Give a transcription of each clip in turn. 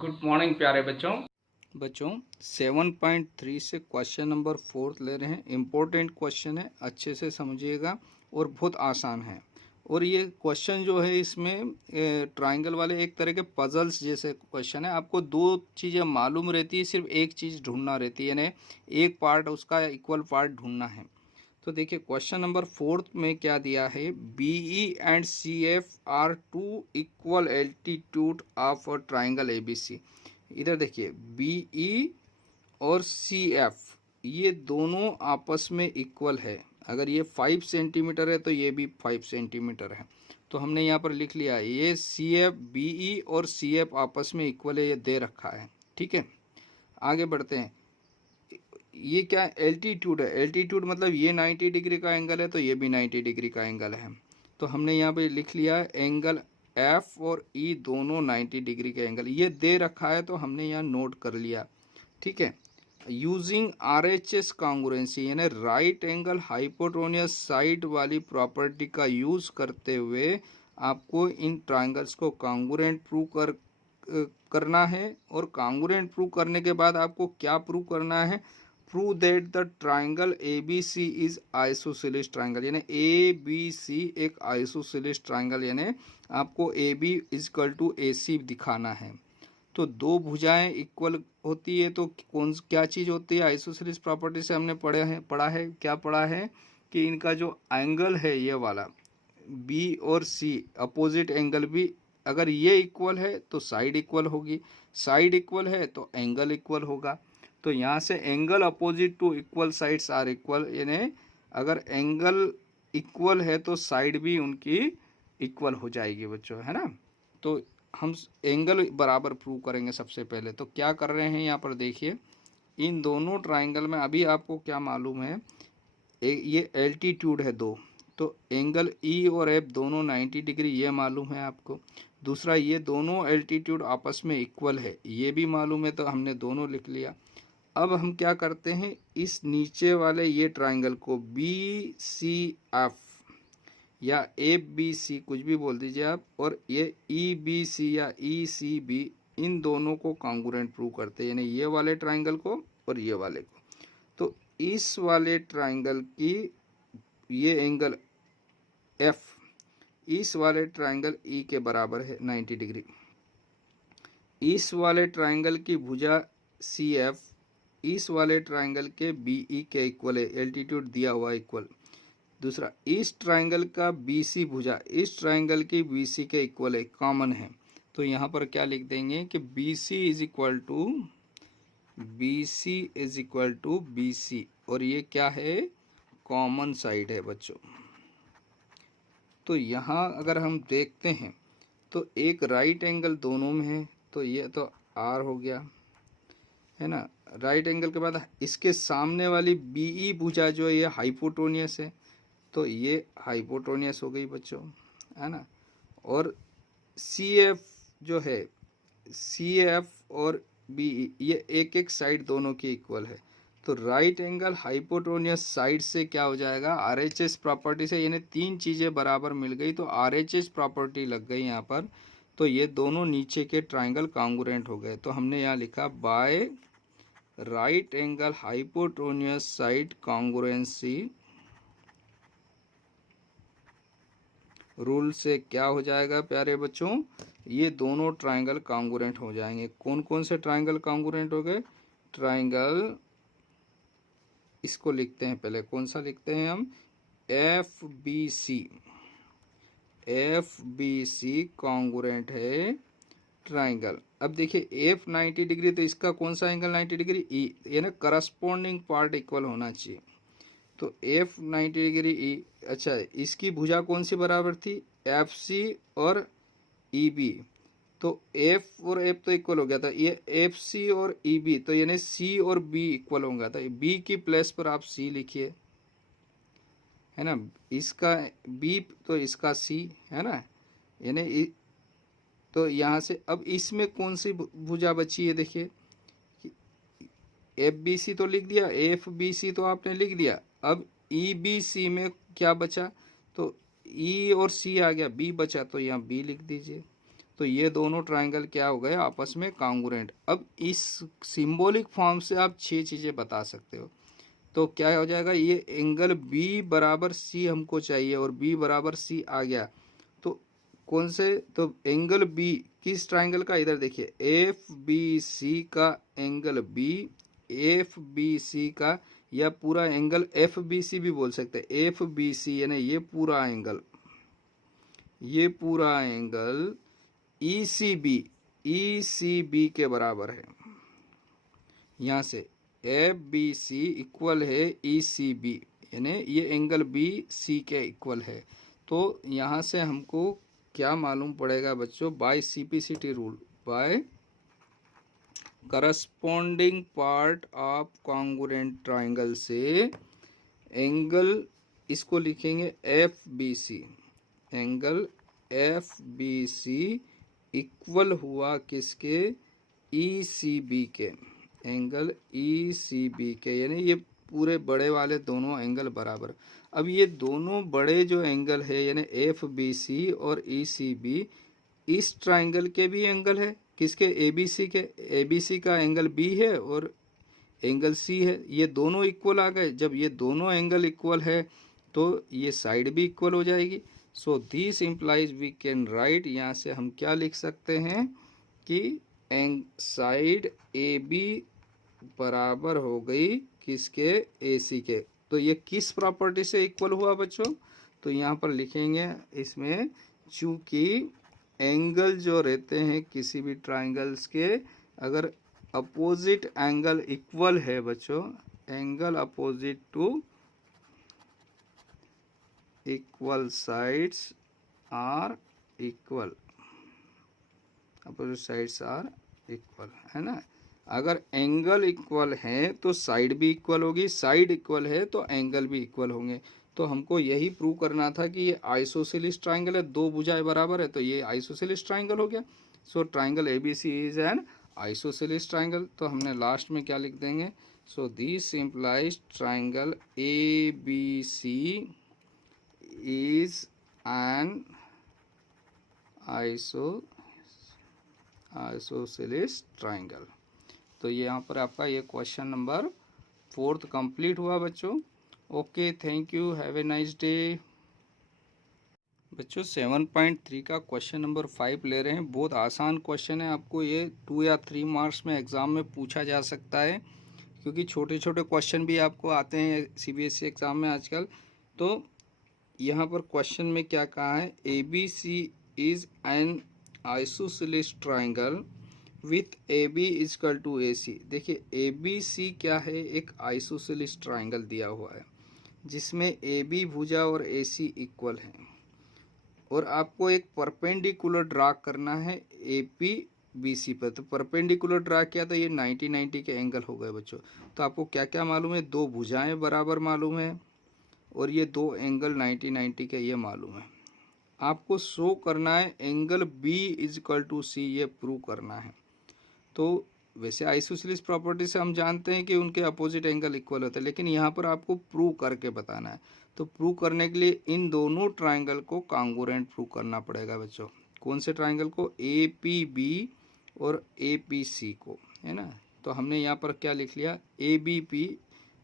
Good morning प्यारे बच्चों। 7.3 से क्वेश्चन नंबर 4 ले रहे हैं। इम्पोर्टेंट क्वेश्चन है, अच्छे से समझिएगा और बहुत आसान है। और ये क्वेश्चन जो है इसमें ट्राइंगल वाले एक तरह के पजल्स जैसे क्वेश्चन है। आपको दो चीज़ें मालूम रहती है, सिर्फ एक चीज़ ढूंढना रहती है, यानी एक पार्ट उसका इक्वल पार्ट ढूंढना है। तो देखिए क्वेश्चन नंबर 4 में क्या दिया है, BE and CF are two equal altitude of a triangle ABC। इधर देखिए BE और CF ये दोनों आपस में इक्वल है। अगर ये 5 सेंटीमीटर है तो ये भी 5 सेंटीमीटर है। तो हमने यहाँ पर लिख लिया ये CF BE और CF आपस में इक्वल है, ये दे रखा है। ठीक है, आगे बढ़ते हैं। ये क्या एल्टीट्यूड है, एल्टीट्यूड मतलब ये 90 डिग्री का एंगल है तो ये भी 90 डिग्री का एंगल है। तो हमने यहाँ पे लिख लिया एंगल F और E दोनों 90 डिग्री के एंगल, ये दे रखा है तो हमने यहाँ नोट कर लिया। ठीक है, यूजिंग RHS कॉन्ग्रुएंसी यानी राइट एंगल हाइपोटेन्यूज साइड वाली प्रॉपर्टी का यूज करते हुए आपको इन ट्राइंगल्स को कॉन्ग्रुएंट प्रूव करना है। और कॉन्ग्रुएंट प्रूव करने के बाद आपको क्या प्रूव करना है, prove that the triangle ABC is isosceles triangle, यानी ABC एक आइसोसेलेस ट्राइंगल, यानी आपको AB इक्वल टू AC दिखाना है। तो दो भुजाएं इक्वल होती है तो क्या चीज़ होती है, आइसोसेलेस प्रॉपर्टी से हमने पढ़ा है कि इनका जो एंगल है ये वाला B और C अपोजिट एंगल भी, अगर ये इक्वल है तो साइड इक्वल होगी, साइड इक्वल है तो एंगल इक्वल होगा। तो यहाँ से angle opposite to equal sides are equal, यानी अगर एंगल इक्वल है तो साइड भी उनकी इक्वल हो जाएगी बच्चों, है ना। तो हम एंगल बराबर प्रूव करेंगे सबसे पहले। तो क्या कर रहे हैं यहाँ पर देखिए, इन दोनों ट्राइंगल में अभी आपको क्या मालूम है, ये एल्टीट्यूड है दो, तो एंगल E और F दोनों 90 डिग्री ये मालूम है आपको। दूसरा ये दोनों एल्टीट्यूड आपस में इक्वल है, ये भी मालूम है, तो हमने दोनों लिख लिया। अब हम क्या करते हैं, इस नीचे वाले ये ट्राइंगल को BCF या ABC कुछ भी बोल दीजिए आप, और ये EBC या ECB, इन दोनों को कॉन्ग्रुएंट प्रूव करते हैं, यानी ये वाले ट्राइंगल को और ये वाले को। तो इस वाले ट्राइंगल की ये एंगल F इस वाले ट्राइंगल E के बराबर है 90 डिग्री। इस वाले ट्राइंगल की भुजा CF इस वाले ट्राइंगल के BE के इक्वल है, एल्टीट्यूड दिया हुआ इक्वल। दूसरा इस ट्राइंगल का BC भुजा इस ट्राइंगल की BC के इक्वल है, कॉमन है। तो यहाँ पर क्या लिख देंगे कि BC is equal to BC, और ये क्या है, कॉमन साइड है बच्चों। तो यहाँ अगर हम देखते हैं तो एक राइट एंगल दोनों में है, तो ये तो R हो गया, है ना। राइट एंगल के बाद इसके सामने वाली BE भुजा जो है ये हाइपोटेन्यूस है, तो ये हाइपोटेन्यूस हो गई बच्चों, है ना। और CF जो है, CF और BE ये एक एक साइड दोनों की इक्वल है। तो राइट एंगल हाइपोटेन्यूस साइड से क्या हो जाएगा, RHS प्रॉपर्टी से, यानी तीन चीज़ें बराबर मिल गई तो RHS प्रॉपर्टी लग गई यहाँ पर। तो ये दोनों नीचे के ट्राइंगल कॉन्ग्रुएंट हो गए। तो हमने यहाँ लिखा by right angle hypotenuse side congruency rule से क्या हो जाएगा प्यारे बच्चों, ये दोनों ट्राइंगल कॉन्ग्रुएंट हो जाएंगे। कौन कौन से ट्राइंगल कॉन्ग्रुएंट हो गए, ट्राइंगल, इसको लिखते हैं पहले, कौन सा लिखते हैं हम, FBC कॉन्ग्रुएंट है ट्राइंगल। अब देखिए F 90 डिग्री, तो इसका कौन सा एंगल 90 डिग्री, E, यानी करस्पॉन्डिंग पार्ट इक्वल होना चाहिए। तो F 90 डिग्री E, अच्छा इसकी भुजा कौन सी बराबर थी, FC और EB, तो F और F तो इक्वल हो गया था, ये FC और EB, तो यानी C और B इक्वल हो गया था। B की प्लेस पर आप C लिखिए, है ना, इसका B तो इसका C, है ना, यानी तो यहाँ से अब इसमें कौन सी भुजा बची है, देखिए FBC तो लिख दिया, FBC तो आपने लिख दिया, अब EBC में क्या बचा, तो E और C आ गया, B बचा, तो यहाँ B लिख दीजिए। तो ये दोनों ट्राइंगल क्या हो गए आपस में कॉन्ग्रुएंट। अब इस सिंबॉलिक फॉर्म से आप 6 चीज़ें बता सकते हो। तो क्या हो जाएगा, ये एंगल बी बराबर सी हमको चाहिए और बी बराबर सी आ गया। तो कौन से, तो एंगल बी किस ट्राइंगल का, इधर देखिए एफ बी सी का angle B, F B C का, या पूरा एंगल एफ बी सी भी बोल सकते हैं। एफ बी सी यानी ये पूरा एंगल ई सी बी के बराबर है। यहाँ से एफ बी सी इक्वल है ई सी बी, यानी ये एंगल बी सी के इक्वल है। तो यहाँ से हमको क्या मालूम पड़ेगा बच्चों, by CPCT rule, by corresponding part of congruent triangle से एंगल, इसको लिखेंगे F B C, angle F B C equal हुआ किसके, ई सी बी के, एंगल ई सी बी के, यानी ये पूरे बड़े वाले दोनों एंगल बराबर। अब ये दोनों बड़े जो एंगल है यानी एफ बी सी और ई सी बी, इस ट्राइंगल के भी एंगल है, किसके, ए बी सी के। ए बी सी का एंगल बी है और एंगल सी है, ये दोनों इक्वल आ गए। जब ये दोनों एंगल इक्वल है तो ये साइड भी इक्वल हो जाएगी। So this implies we can write, यहाँ से हम क्या लिख सकते हैं कि साइड ए बी बराबर हो गई किसके, ए सी के। तो ये किस प्रॉपर्टी से इक्वल हुआ बच्चों, तो यहाँ पर लिखेंगे इसमें, चूंकि एंगल जो रहते हैं किसी भी ट्राइंगल्स के, अगर अपोजिट एंगल इक्वल है बच्चों, angle opposite to equal sides are equal, opposite sides are equal, है ना। अगर एंगल इक्वल है तो साइड भी इक्वल होगी, साइड इक्वल है तो एंगल भी इक्वल होंगे। तो हमको यही प्रूव करना था कि ये आइसोसेलिस ट्राइंगल है, दो भुजाएं बराबर है, तो ये आइसोसेलिस ट्राइंगल हो गया। So triangle ABC is an isosceles triangle. तो हमने लास्ट में क्या लिख देंगे, so this implies triangle A B C is an isosceles triangle. तो ये यहाँ पर आपका ये क्वेश्चन नंबर 4 कंप्लीट हुआ बच्चों। Okay, thank you, have a nice day. बच्चों 7.3 का क्वेश्चन नंबर 5 ले रहे हैं। बहुत आसान क्वेश्चन है, आपको ये 2 या 3 मार्क्स में एग्ज़ाम में पूछा जा सकता है, क्योंकि छोटे छोटे क्वेश्चन भी आपको आते हैं सीबीएसई एग्ज़ाम में आजकल। तो यहाँ पर क्वेश्चन में क्या कहा है, A B C is an isosceles triangle with A B equal to A C. देखिए ए बी सी क्या है, एक आइसोसेलिस ट्राइंगल दिया हुआ है जिसमें ए बी भुजा और ए सी इक्वल है, और आपको एक परपेंडिकुलर ड्रा करना है ए पी बी सी पर। तो परपेंडिकुलर ड्रा किया तो ये 90 के एंगल हो गए बच्चों। तो आपको क्या क्या मालूम है, दो भुजाएं बराबर मालूम है और ये दो एंगल 90 के ये मालूम है। आपको शो करना है एंगल बी इजकल टू सी, ये प्रूव करना है। तो वैसे आइसोसेलिस प्रॉपर्टी से हम जानते हैं कि उनके अपोजिट एंगल इक्वल होते हैं, लेकिन यहाँ पर आपको प्रूव करके बताना है। तो प्रूव करने के लिए इन दोनों ट्राइंगल को कॉन्ग्रुएंट प्रूव करना पड़ेगा बच्चों। कौन से ट्राइंगल को, ए पी बी और ए पी सी को, है ना। तो हमने यहाँ पर क्या लिख लिया, ए बी पी,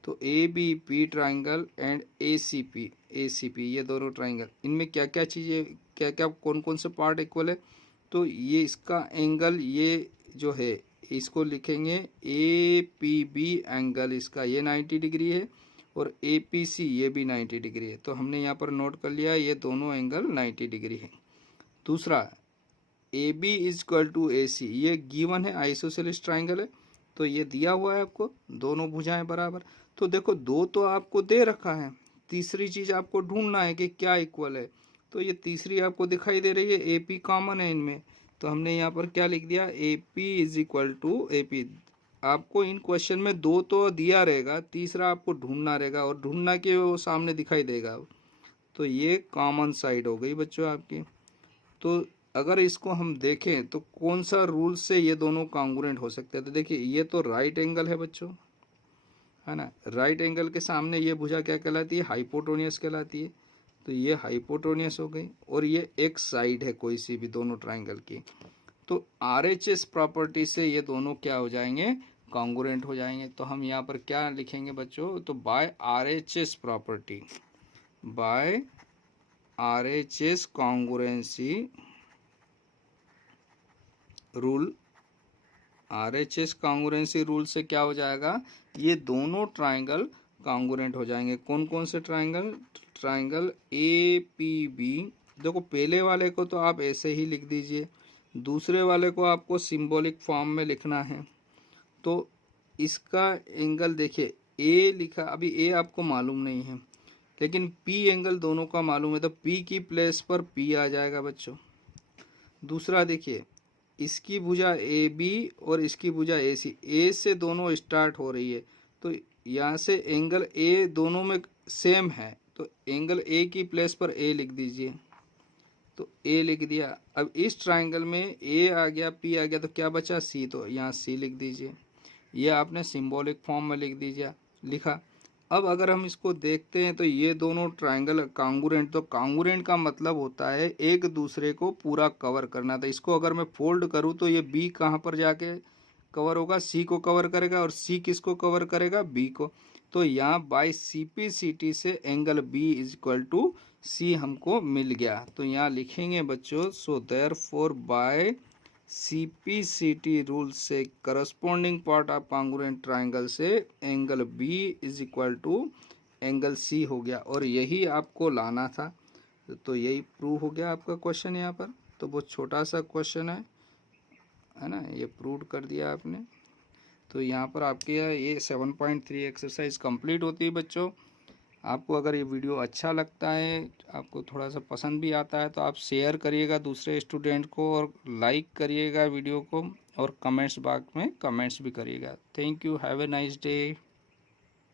तो A B P triangle and A C P, ये दोनों ट्राइंगल, इनमें क्या क्या चीज़ें, क्या क्या कौन कौन से पार्ट इक्वल है। तो ये इसका एंगल, ये जो है इसको लिखेंगे ए पी बी एंगल, इसका ये 90 डिग्री है और ए पी सी ये भी 90 डिग्री है। तो हमने यहाँ पर नोट कर लिया ये दोनों एंगल 90 डिग्री है। दूसरा, A B is equal to A C, ये गिवन है, आइसोसेलिस ट्राइंगल है, तो ये दिया हुआ है आपको, दोनों भुजाएं बराबर। तो देखो दो तो आपको दे रखा है, तीसरी चीज़ आपको ढूंढना है कि क्या इक्वल है। तो ये तीसरी आपको दिखाई दे रही है, ए पी कॉमन है इनमें। तो हमने यहाँ पर क्या लिख दिया, A P is equal to A P. आपको इन क्वेश्चन में दो तो दिया रहेगा, तीसरा आपको ढूंढना रहेगा, और ढूंढना के वो सामने दिखाई देगा। तो ये कॉमन साइड हो गई बच्चों आपकी। तो अगर इसको हम देखें तो कौन सा रूल से ये दोनों कॉन्ग्रुएंट हो सकते हैं। तो देखिए ये तो राइट एंगल है बच्चों, है ना। राइट एंगल के सामने ये भुजा क्या कहलाती है, हाइपोटेन्यूस कहलाती है। तो ये हाइपोटेन्यूस हो गई, और ये एक साइड है कोई सी भी दोनों ट्राइंगल की। तो RHS प्रॉपर्टी से ये दोनों क्या हो जाएंगे, कॉन्ग्रुएंट हो जाएंगे। तो हम यहाँ पर क्या लिखेंगे बच्चों, तो by RHS property, by RHS congruency rule, RHS congruency rule से क्या हो जाएगा, ये दोनों ट्राइंगल कॉन्ग्रुएंट हो जाएंगे। कौन कौन से ट्राइंगल, ट्राइंगल APB। देखो पहले वाले को तो आप ऐसे ही लिख दीजिए, दूसरे वाले को आपको सिंबॉलिक फॉर्म में लिखना है। तो इसका एंगल देखिए, ए लिखा, अभी ए आपको मालूम नहीं है, लेकिन P एंगल दोनों का मालूम है, तो P की प्लेस पर P आ जाएगा बच्चों। दूसरा देखिए, इसकी भुजा AB और इसकी भुजा AC, A से दोनों स्टार्ट हो रही है, तो यहाँ से एंगल A दोनों में सेम है, तो एंगल A की प्लेस पर A लिख दीजिए, तो A लिख दिया। अब इस ट्राइंगल में A आ गया, P आ गया, तो क्या बचा C, तो यहाँ C लिख दीजिए। ये आपने सिंबॉलिक फॉर्म में लिख दीजिए, लिखा। अब अगर हम इसको देखते हैं तो ये दोनों ट्राइंगल कॉन्ग्रुएंट, तो कॉन्ग्रुएंट का मतलब होता है एक दूसरे को पूरा कवर करना। तो इसको अगर मैं फोल्ड करूँ तो ये B कहाँ पर जाके कवर होगा, C को कवर करेगा, और C किसको कवर करेगा, B को। तो यहाँ बाय CPCT से angle B is equal to C हमको मिल गया। तो यहाँ लिखेंगे बच्चों, so therefore by CPCT rule से corresponding part of congruent triangle से angle B is equal to angle C हो गया, और यही आपको लाना था। तो यही प्रूव हो गया आपका क्वेश्चन यहाँ पर। तो बहुत छोटा सा क्वेश्चन है ना, ये प्रूव कर दिया आपने। तो यहाँ पर आपके ये 7.3 एक्सरसाइज कंप्लीट होती है बच्चों। आपको अगर ये वीडियो अच्छा लगता है, आपको थोड़ा सा पसंद भी आता है, तो आप शेयर करिएगा दूसरे स्टूडेंट को, और लाइक करिएगा वीडियो को, और कमेंट्स बॉक्स में कमेंट्स भी करिएगा। Thank you, have a nice day.